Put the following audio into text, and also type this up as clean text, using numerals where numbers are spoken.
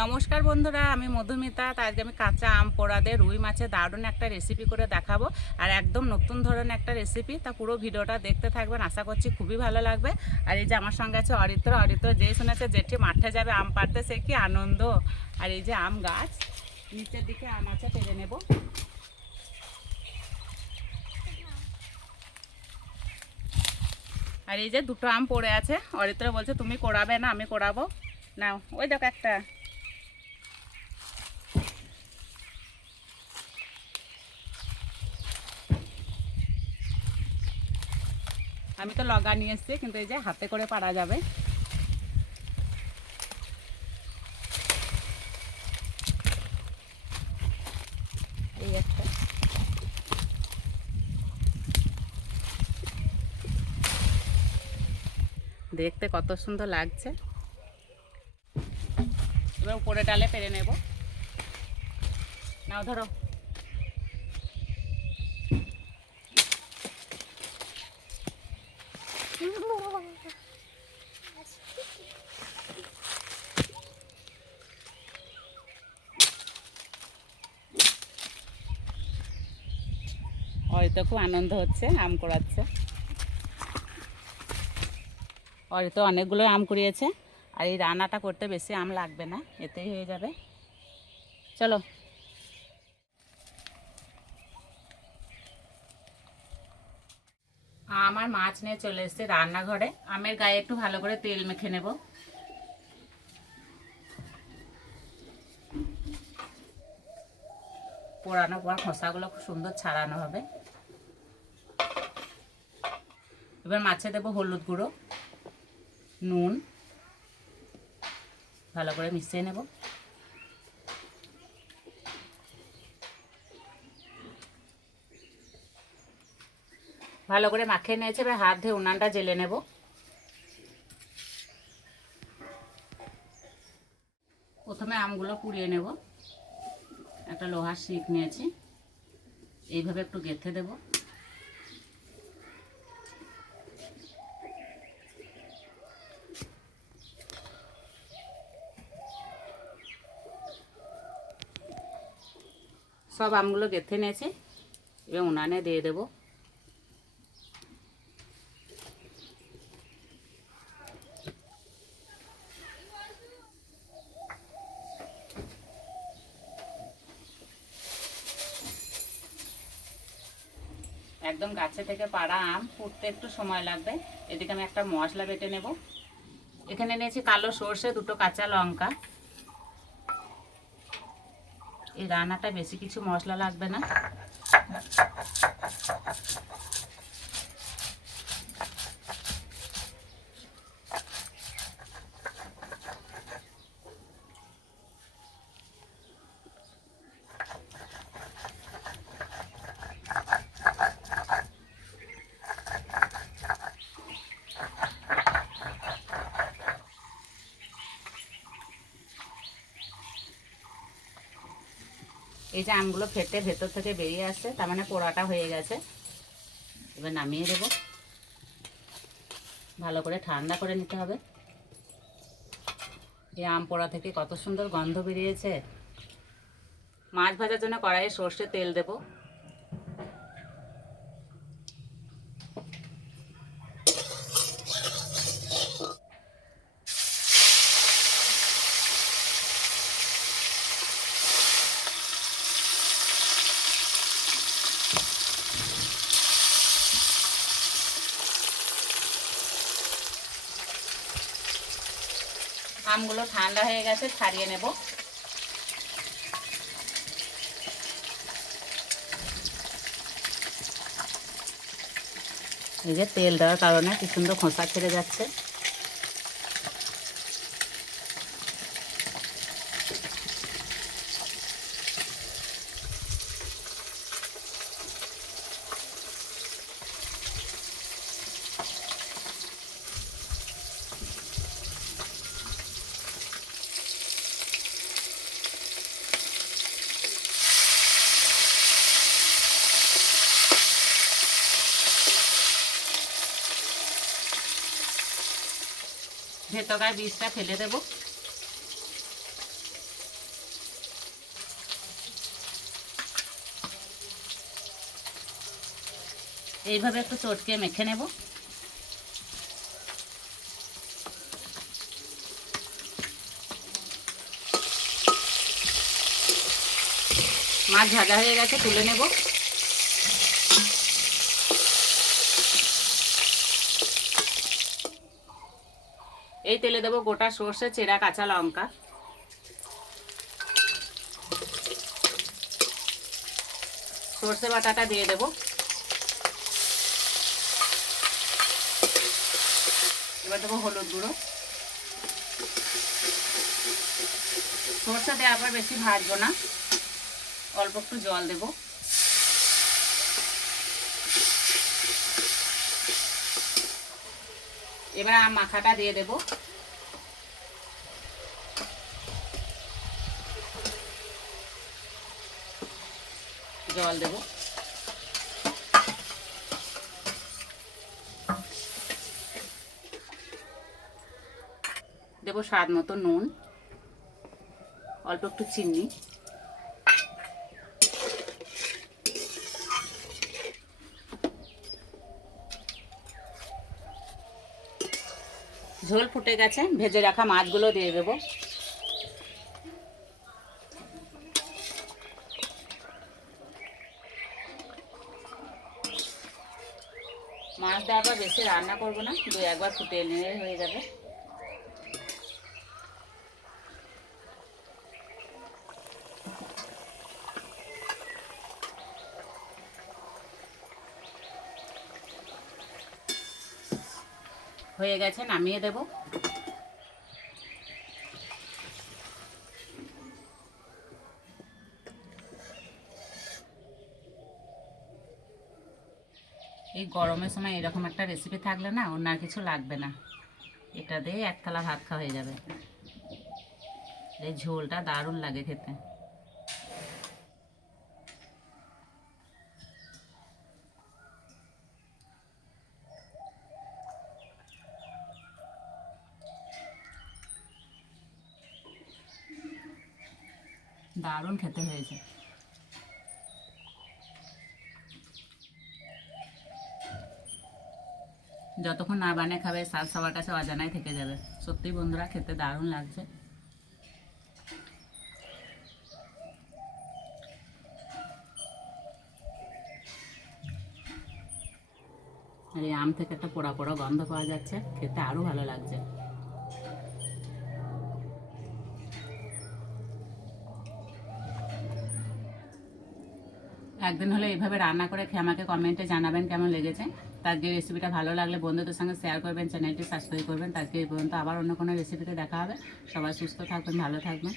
নমস্কার বন্ধুরা, আমি মধুমিতা। আজকে আমি কাঁচা আম পোড়া দিয়ে রুই মাছের দারুণ একটা রেসিপি করে দেখাবো। আর একদম নতুন ধরনের একটা রেসিপি। তা পুরো ভিডিওটা দেখতে থাকবেন, আশা করছি খুবই ভালো লাগবে। আর এই যে আমার সঙ্গে আছে অরিত্র যেই শুনেছে জেঠি মাঠে যাবে আম পাড়তে, সে কি আনন্দ। আর এই যে আম গাছ, নিচের দিকে আম আছে, পেরে নেব। আর এই যে দুটো আম পড়ে আছে, অরিত্র বলছে তুমি কোড়াবে না, আমি কোড়াবো। নাও, ওই দেখো একটা। আমি তো লগা নিয়ে এসেছি, কিন্তু এই যে হাতে করে পাড়া যাবে। এই একটা, দেখতে কত সুন্দর লাগছে। এবার উপরে ডালে পেরে নেব। নাও ধরো। হয়তো খুব আনন্দ হচ্ছে, আম কুড়াচ্ছে। হয়তো অনেকগুলো আম কুড়িয়েছে। আর এই রান্নাটা করতে বেশি আম লাগবে না, এতেই হয়ে যাবে। চলো। আমার মাছ নিয়ে চলে এসেছে রান্নাঘরে। আমের গায়ে একটু ভালো করে তেল মেখে নেব। পোড়ানোর পর খোসাগুলো খুব সুন্দর ছাড়ানো হবে। এবার মাছে দেবো হলুদ গুঁড়ো, নুন, ভালো করে মিশিয়ে নেব। ভালো করে মাখিয়ে নিয়েছে, এবার হাত ধুয়ে উনানটা জেলে নেব। প্রথমে আমগুলো পুড়িয়ে নেব। একটা লোহার শিক নিয়েছি, এইভাবে একটু গেঁথে দেব। সব আমগুলো গেঁথে নিয়েছি, এবার উনানে দিয়ে দেব। একদম গাছে থেকে পাড়া আম, ফুটতে একটু সময় লাগবে। এদিকে আমি একটা মশলা বেটে নেব। এখানে নিয়েছি কালো সর্ষে, দুটো কাঁচা লঙ্কা। এই রান্নাটা বেশি কিছু মশলা লাগবে না। এই যে আমগুলো ফেটে ভেতর থেকে বেরিয়ে আসছে, তার মানে পোড়াটা হয়ে গেছে। এবার নামিয়ে দেব। ভালো করে ঠান্ডা করে নিতে হবে। এই আম পোড়া থেকে কত সুন্দর গন্ধ বেরিয়েছে। মাছ ভাজার জন্য কড়াইয়ে সর্ষে তেল দেব। আমগুলো ঠান্ডা হয়ে গেছে, ছাড়িয়ে নেব। এই যে তেল দেওয়ার কারণে কি সুন্দর খোসা ছেড়ে যাচ্ছে। ভেতরকার বীজটা ফেলে দেব। এইভাবে একটু চটকে মেখে নেব। মাছ ভাজা হয়ে গেছে, তুলে নেব। এই তেলে দেবো গোটা সর্ষে, চেরা কাঁচা লঙ্কা, সর্ষে বাটাটা দিয়ে দেবো। এবার দেবো হলুদ গুঁড়ো। সর্ষে দেওয়ার পর বেশি ভাজবো না, অল্প একটু জল দেব। এবার আম মাখাটা দিয়ে দেব। জল দেব। দেব স্বাদ মতো নুন, অল্প একটু চিনি, ঝোল ফুটে গেছে, ভেজে রাখা মাছগুলো দিয়ে দেব। মাছ দেওয়ার পর বেশি রান্না করবো না, 2-1 বার ফুটিয়ে নিলে হয়ে যাবে। হয়ে গেছে, নামিয়ে দেব। এই গরমের সময় এরকম একটা রেসিপি থাকলে না অন্য আর কিছু লাগবে না, এটা দিয়ে এক থালা ভাত খাওয়া হয়ে যাবে। এই ঝোলটা দারুণ লাগে খেতে। দারুণ খেতে হয়েছে। যতক্ষণ না বানিয়ে খাবে স্বাদ সবার কাছে অজানাই থেকে যাবে। সত্যি বন্ধুরা, খেতে দারুণ লাগছে। আর এই আম থেকে একটা পোড়া পোড়া গন্ধ পাওয়া যাচ্ছে, খেতে আরো ভালো লাগছে। একদিন হলে এইভাবে রান্না করে খেয়ে আমাকে কমেন্টে জানাবেন কেমন লেগেছে। তার যে রেসিপিটা ভালো লাগলে বন্ধুদের সঙ্গে শেয়ার করবেন, চ্যানেলটি সাবস্ক্রাইব করবেন। তাকে এই পর্যন্ত আবার অন্য কোনো রেসিপিতে দেখা হবে। সবাই সুস্থ থাকবেন, ভালো থাকবেন।